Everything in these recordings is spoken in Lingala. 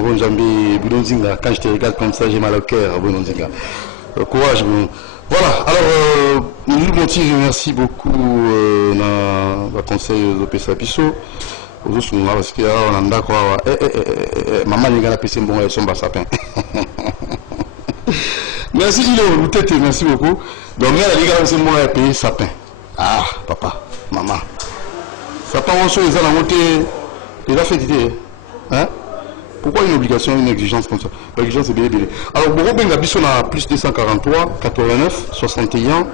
Moron Jambi, Boudonzinga. Quand je te regarde comme ça, j'ai mal au cœur, Boudonzinga. Courage, bon. Voilà, alors, nous remercie beaucoup le conseil de PSA Pisso. Aux autres, parce que on a d'accord. Maman, il y a la PC, bon, elle sombre sapin. Merci, Ilo, merci beaucoup. Donc, il y a c'est moi, payer sapin. Ah, papa, maman. Sapin, on se les a monté. Il a fait d'idée. Hein? Pourquoi une obligation, une exigence comme ça? L'exigence est bien. Alors, Boro Bengabiso a plus 243, 89, 61,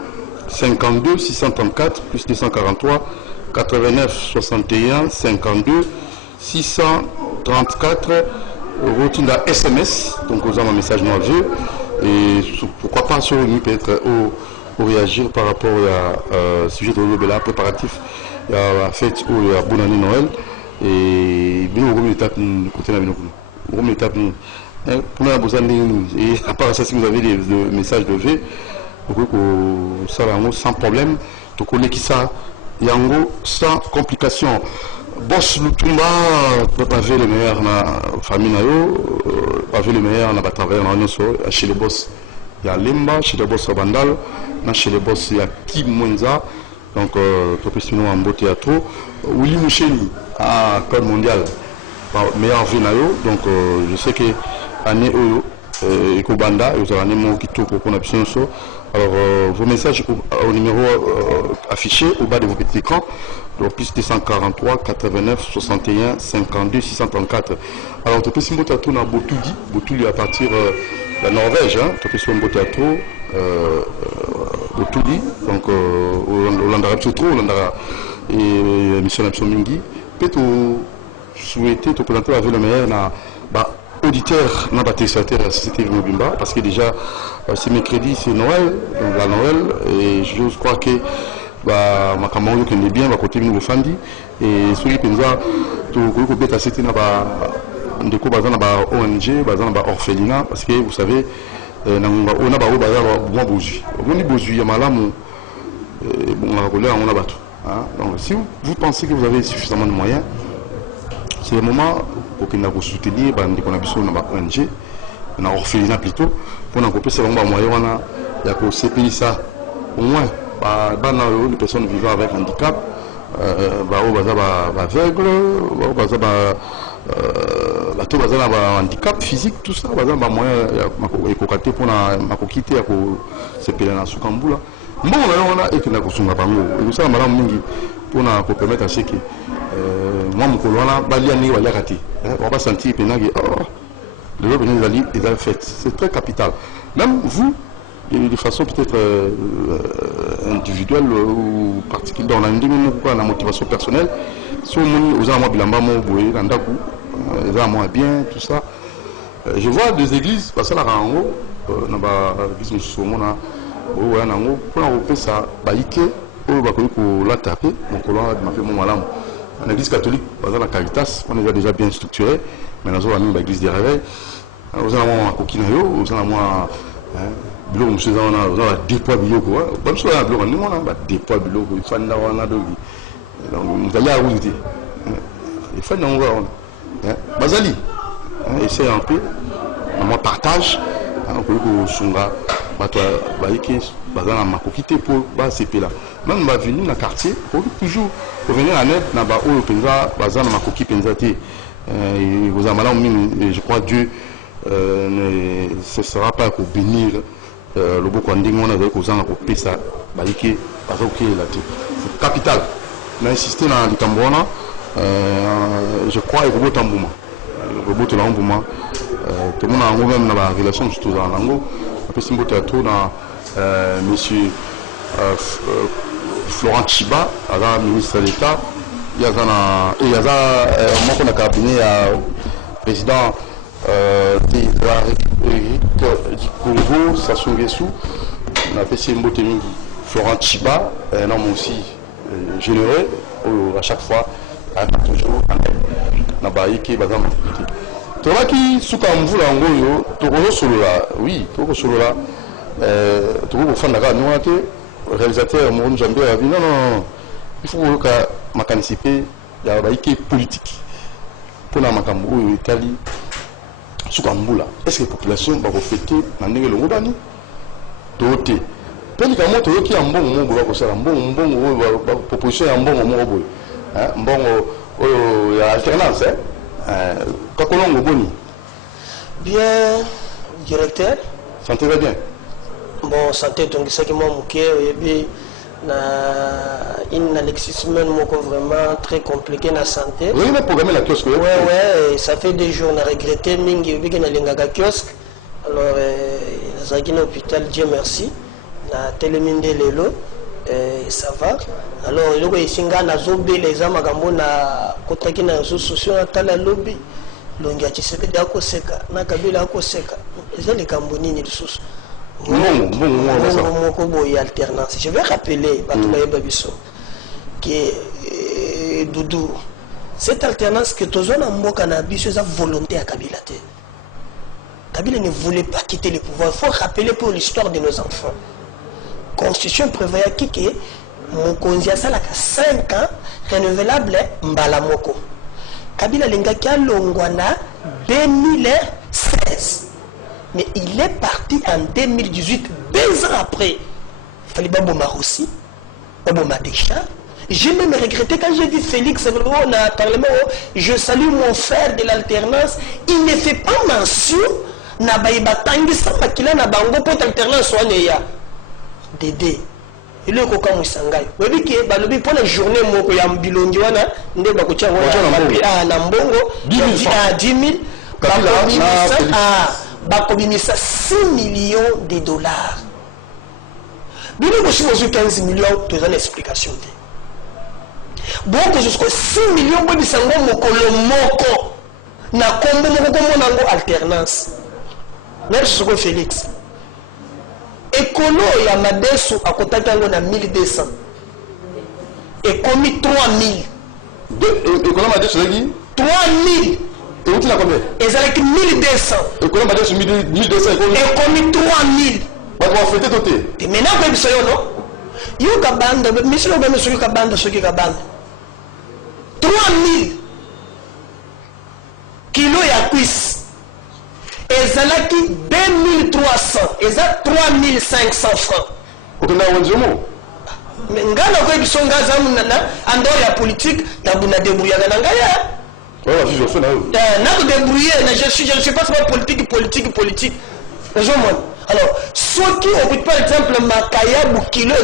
52, 634, plus 243, 89, 61, 52, 634, routine à SMS, donc aux un message moi vieux, et pourquoi pas sur lui peut-être au réagir par rapport à sujet de l'obéla préparatif, il y a la fête où il y a bonne année Noël, et bien au étape côté la au étape pour la bonne année et à part ça si vous avez des messages de V, ça sans problème, donc on est qui ça yango sans complication. Boss Lutumba pas fait le meilleur na famille na yo, pas fait le meilleur na travers na noso chez les boss. Il y a Lemba, chez les boss Bandal, na chez les boss il y a Kim Mwenza. Donc to pesino en beau théâtre. Willy Micheli à code mondial. Meilleur vie na yo, donc je sais que année Ekobanda, vous avez un mot qui tourne pour qu'on a besoin de ça. Alors, vos messages au numéro affiché au bas de vos petits écrans, donc plus 243, 89, 61, 52, 634. Alors, tu peux si tu as Botouli à partir de la Norvège, tu peux si tu Botouli, donc Hollanda Psotro, Hollanda et Mission Mingi, peut-tu souhaiter te présenter avec le meilleur auditeur n'a pas téléspectateur à la société Mobimba parce que déjà c'est mercredi, c'est Noël, donc la Noël et je crois que ma camarade qui est bien va côté nous fandi et celui qui nous a tout le bête à c'était na ba ndeko bazana ba ONG bazana ba orphelinat parce que vous savez on a ba bazana bon bozu on dit bozu ya malamu bon on a collé on a battu donc si vous pensez que vous avez suffisamment de moyens, c'est le moment pour que nous soutenions les ONG, les orphelinats plutôt, pour nous couper ces moyens, il y a CPI ça, au moins, les personnes vivant avec handicap, aveugles, handicap physique, tout ça, moyen de quitter CPI dans Soukambula. Bon, on a et que nous avons ça, pour nous permettre à ce que moi, mon colonel, on va sentir que le fait. C'est très capital. Même vous, de façon peut-être individuelle ou particulière, dans la motivation personnelle, si vous avez bien, tout ça. Je vois des églises, parce que là, en haut, on a en église catholique, dans la Caritas, on est déjà bien structuré, mais nous avons l'église des réveils, nous avons un coquinayo, nous avons un bureau, nous avons des poids bio, comme ça, nous avons des poids bio, il faut nous avoir nous allons à où il faut nous avoir Bazali, essaye un peu, on partage, on peut sunga, pour CP là. Même on va venir dans le quartier, pour toujours venir en aide dans le penza, dans ma coquille penzati. Vous avez je crois Dieu ne cessera pas pour bénir le beau conding on a avec aux gens pour payer ça, c'est capital. On a insisté dans le Cambona, je crois et robot tambouma. Le robot tambouma, tout le monde a même dans la relation surtout dans l'ango. Après c'est un beau théâtre dans monsieur Florent Chiba, ministre de l'État, il y a un cabinet président de la République du Congo, Sassou Nguesso, on a fait un beau témoin Florent Chiba, un homme aussi généreux, à chaque fois, toujours en baïké, bazan. Toraki suka mvula ngoyo, tokolo solo là, oui, tokolo solo là. Tout le monde réalisateur Moron Jambi a dit non, il faut que je participe à la politique. Pour la Makambo, l'Italie, Soukambula, est-ce que la population va fêter dans le Longobani? Doté. Pénicalement, tu qui a un bon moment pour ça, un bon proposition, un bon moment pour un bon alternance. Quand on boni. Bien, directeur. Santé va bien. Bon, santé, donc c'est que moi, mon cœur, une Alexis même vraiment très compliqué la santé. Vous avez programmé la kiosque? Ouais, ça fait des jours on a regretté mingi na kiosque. Alors dans un hôpital, Dieu merci, na téléminde lelo ça va. Alors il y a isinga na zobe les âmes magambo na kotaki na réseaux sociaux na tala lobby. Longia Tshisekedi akoseka na Kabila akoseka. Les les Cambonini de sous. Alternance. Je vais rappeler que Doudou, cette alternance que tous les Mboka c'est volonté à Kabila. Kabila ne voulait pas quitter le pouvoir. Il faut rappeler pour l'histoire de nos enfants. La Constitution prévoyait que Mokonzi a 5 ans renouvelable Mbalamoko. Kabila Lengaki Longwana 2016. Mais il est parti en 2018, 2 ans après. Il fallait pas bomber aussi, pas bomber déjà. J'ai même regretté quand j'ai vu Félix, je salue mon frère de l'alternance. Il ne fait pas mention na baïbatangi sama kila na bango pour l'alternance soit neya. Dédé. Il est coca mousangai. Vous voyez que balobi pour la journée moko ya mbilongi wana nde bakotia wana na mbongo 10 000 bakobimisa 6 millions de dollars. Bino aussi 15 millions, tu as une explication. Donc jusqu'à 6 millions de sango mokolo moko na kombo moko nango alternance. Merci beaucoup Félix. Écolo ya Madesu akotaki yango na 1200. Et commis 3000. Écolo Madesu lagi 3000. Et où tu l'as combien? Et ça avec 1200. Et comment tu as 1200 et commis 3000. Bah, tu vas fêter tout. Et maintenant, vous savez, non? Yo kabanda, monsieur le monsieur kabanda, ce qui kabanda. 3000 kilos ya cuisse. Et ça là qui 2300. Et ça 3500 francs. Ok, là, on dit mot. Mais ngana kwa biso ngaza munana andori ya politique na buna débrouiller na ngaya. Je fais là. Je ne sais pas si c'est politique. Alors, ceux qui ont par exemple Makaya Boukilo,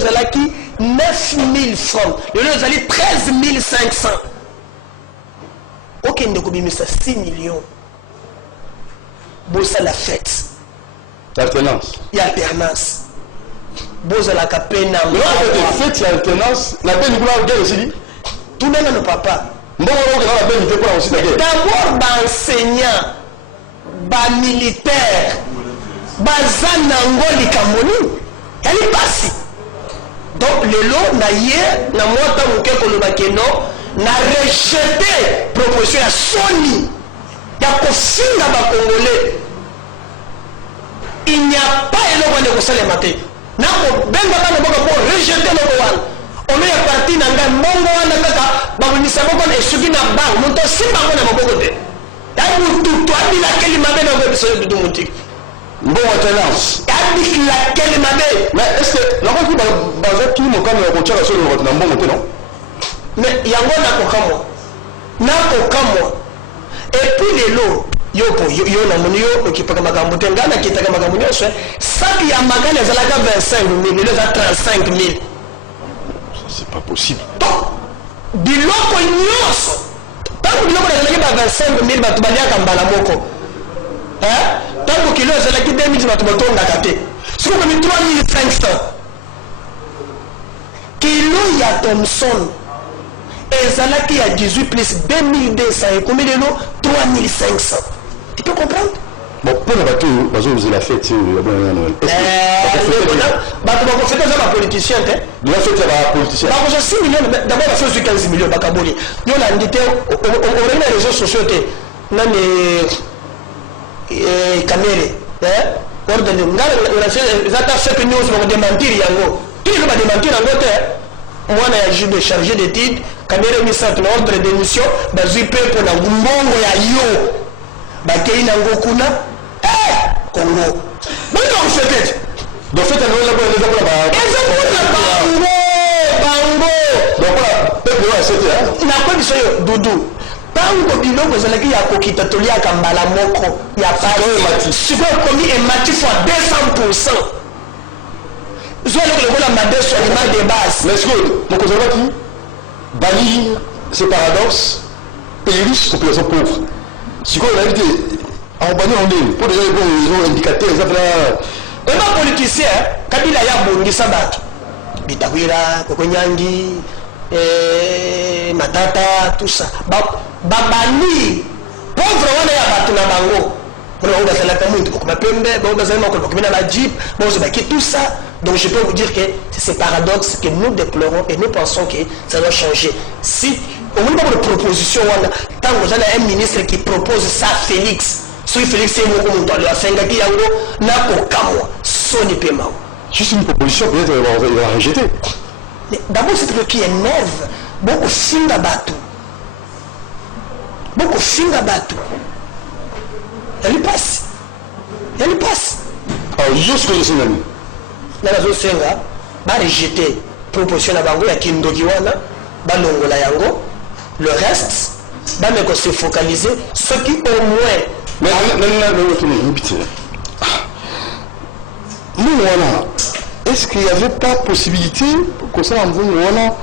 ils 9 000 francs. Ils ont 13 500. Ok, nous avons 6 millions. Bossa la fête. L'alternance. Il y a alternance. Bossa la capena. La fête, il y a alternance. La peine, vous l'avez aussi. Tout le monde ne peut pas. D'abord, enseignant, militaire, Zanangoli Kamoni, elle est passée. Donc, le lot n'a hier, n'a moi tant que Kolobakeno, n'a rejeté proposition à Sony. Il y a confiné à Congolais. Il n'y a pas éloigné de ça les matins. N'a pas de rejeter le pouvoir. On est parti dans le monde où on a subi na banque. On a subi na banque. Tout a dit laquelle m'a donné dans le besoin de monter. Bon, alternance. A dit laquelle m'a donné. Mais est-ce que la banque qui va basé tout le monde quand on a sur le vote dans bon monter non? Mais il y a un et puis les lots. Yo na monio qui peut magambo tengana qui tanga magambo nyoswe. Ça qui a magana za la 25 000, les a 35 000. C'est pas possible. Biloko nyonso. Tango biloko ezalaki ba 25 000 bato baliaka mbala moko. Tango kilo ezalaki 2 000 bato batongaka te. Siko komi 3 500. Kilo ya Thomson ezalaki ya 18 plus 2200 et combien de lots 3500. Tu peux comprendre? Bon, pour le bateau, vous avez la fête, il y a bon Noël. Bato bako fête za ba politicien te. La fête ya ba politicien. Bako 6 millions d'abord la fête 15 millions bakaboli. Yo la ndité on remet les réseaux sociaux te. Nani caméra, ordre de ngala la fait zata fake news ba démentir yango. Tu ne pas démentir yango te. Moi na je chargé d'études, caméra mi centre ordre d'émission, bazui peu pour na gumbongo ya yo. bakei nango kuna Congo bongo fait donc fait on la bonne bango donc la peuple va accepter na kwa biso yo dudu bango biloko ezalaki ya kokita toliaka mbala moko ya pasi sikoyo komi emati fois 200%. Zoé le la madesso aliment de base. Mais est-ce que mon conservateur bannir ces paradoxes pays riches, population pauvre. Si on a dit en bannir en ligne, pour déjà les bons indicateurs, ça fait et ma politicien, Kabila ya bondi sabat. Bitawira, Kokonyangi, Matata, tout ça. Babani, pauvre wana ya batu na bango. On a fait la commune, on a fait la jeep, tout ça. Donc je peux vous dire que c'est ce paradoxe que nous déplorons et nous pensons que ça doit changer. Si au niveau de proposition, tant que vous avez un ministre qui propose ça, Félix, si Félix est mon compte, il a fait un yango, n'a aucun mois, son paiement. Juste une proposition, peut-être il va rejeter. D'abord, c'est ce qui énerve. Beaucoup de finga batou. Beaucoup de finga batou. Elle passe. Elle passe. Alors, juste que je sais même. Dans la zone senga, va rejeter proposition à bango ya kindoki wana, va longola yango. Le reste, va me se focaliser ce qui au moins. Mais nous voilà. Est-ce qu'il n'y avait pas possibilité que ça en voilà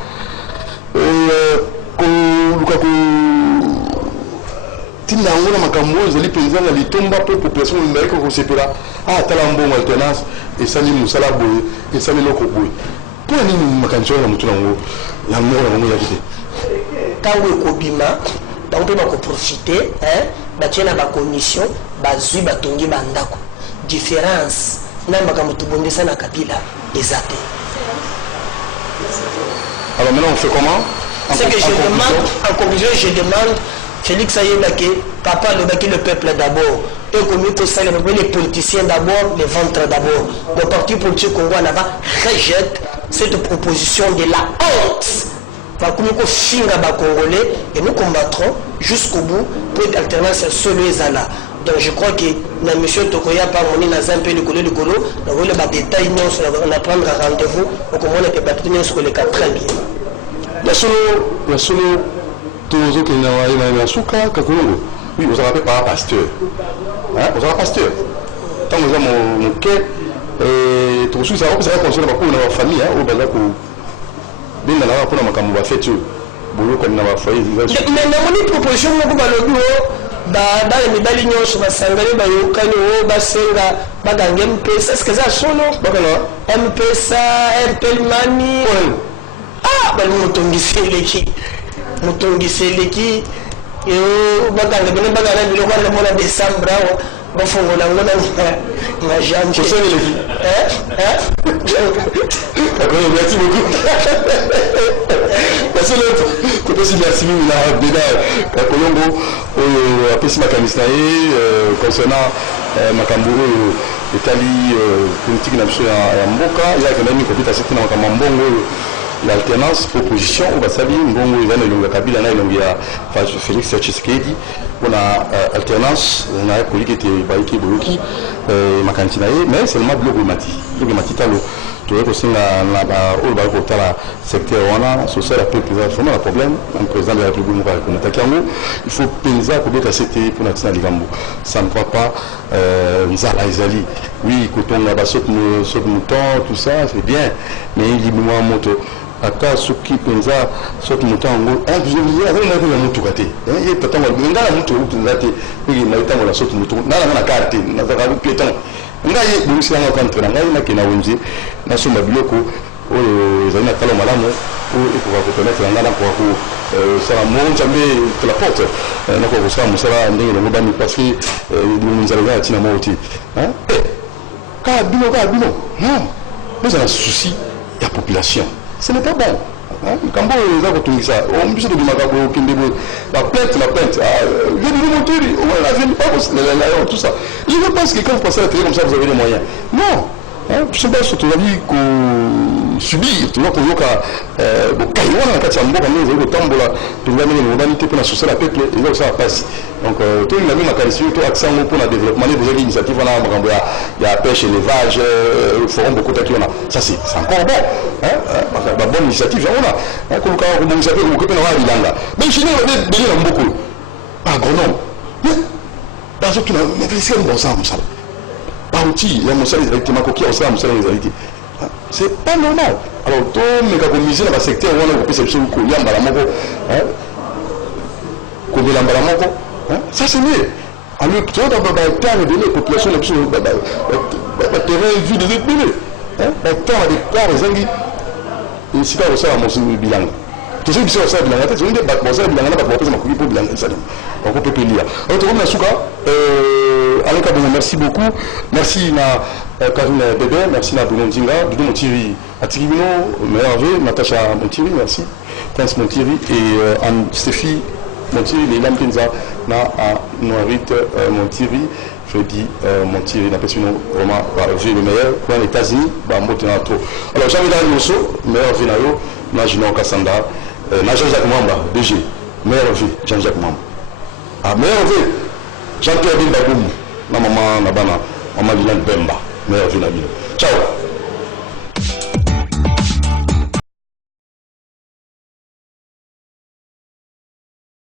tinango na makambo ezali penza na litomba pe population ndako ko sepela tala mbongo alternance esali musala boye esali loko boye pour nini makanjo na mutu nango ya mora ngo ya kite tango ekobima bango mpe bakoprofite batie na bakommission bazwi batongi bandako différence na makambo tobondesa na Kabila eza te. Alors maintenant on fait comment? C'est que je demande, en conclusion, je demande Félix Ayebake, papa le peuple d'abord, et comme les politiciens d'abord, les ventres d'abord. Le parti politique congolais rejette cette proposition de la honte. Et nous combattrons jusqu'au bout pour une alternance sur les ala. Donc je crois que M. Tokoya par mon un peu le colo, on va les détails, on va prendre rendez-vous, on va les sur les cas très bien. Il y a solo Tozo qui n'a souka Kakolongo. Oui, vous avez pas pasteur. Vous avez pasteur. Tant que vous avez mon quai, et tout ça, vous avez construit la famille, au Bazako. Bien dans la pour ma camouba fait tout. Boulot comme dans ma foyer. Mais la proposition, on va le dans les médailles sur la sangale, Bayokano, Basenga, Bagangem, Pesa, ce que ça solo, Mpesa, Pelmani. Mutongi seleki baganga bene bagana biloko na mona décembre bafongola ngona na janvier d'accord, merci beaucoup. Parce que tu peux aussi merci la Béda Kakolongo apesi makanisa concernant makamburu etali politique na biso ya mboka ya kana ni kopita sekina makambongo l'alternance proposition on va savoir ngongo ivana ilonga Kabila na ilonga Félix Tshisekedi on a alternance on a politique était baiki boloki makantina mais seulement bloc mati talo tu vois que c'est la au bas côté la secteur wana social peu présent vraiment le problème un président de la République mo comme takiango il faut penser ko beta c'était pour national ligambo ça ne va pas nzala ezali oui kotonga ba saute mouton tout ça c'est bien mais il moi moto aka soki penza soki mutango je na mutu kate ye tatango ngala mutu utunzate ngi maita la soki mutu na carte na zaka piéton ngai bulisi nga contre ngai na kina wenzi na soma biloko oyo zana kala malamu o ekuka ko connaître ngana ko ça mon jambe te la porte na ko ça musala ndenge le mobani parce que nous allons à tina moti hein ka bino non nous avons un souci de la population. Ce n'est pas bon. Quand on a retrouvé ça, on peut se dire que la plainte, je vais vous montrer, tout ça. Je ne pense que quand vous passez à la télé comme ça, vous avez les moyens. Non, Je ne sais pas si tu as dit qu'on subir, tu vois qu'on yoka kaiwana na kati ya mboka ndio ziko tambola tungane ni modalité pour la société la peuple et là ça passe. Donc tout le monde a qualifié tout accent pour le développement des initiatives na makambo ya pêche élevage forum beaucoup de kiona. Ça c'est encore bon. La bonne initiative on a comme quand on s'appelle au côté na bilanga. Mais chez nous on est bien beaucoup. Agronome. Dans ce qui n'a maîtrisé bon ça ça. Par outil, il y a mon salaire directement qui a aussi mon salaire réalité. C'est pas normal. Alors, tout le monde qui dans le secteur, on a fait ça, ça c'est mieux. Alors, tu vois, dans le terme de la population, le terrain vide de l'épée. Le terme de terre, les anguilles, et si tu as aussi un bilan. Tu sais que c'est ça, bilan, tu sais que c'est bilan, on peut lire. Alors, tu vois, Alain Kabongo, merci beaucoup. Merci à Karine Bébé, merci à Bruno Nzinga, Dudu Montiri, à Tiribino, Merveille, Natacha Montiri, merci, Prince Montiri et Anne-Stéphie Montiri, les Lampenza, à Noarit Montiri, Freddy Montiri, la personne vraiment vu le meilleur, pour les États-Unis, alors j'avais dans le saut, meilleur Vinayo, Najino Kassanda, Jean-Jacques Mamba, DG, meilleur vie, Jean-Jacques Mamba. Ah, meilleur vie, Jean-Pierre Bimbagoum. Na maman na bana mama Lilan Bemba meilleur vie na bino ciao.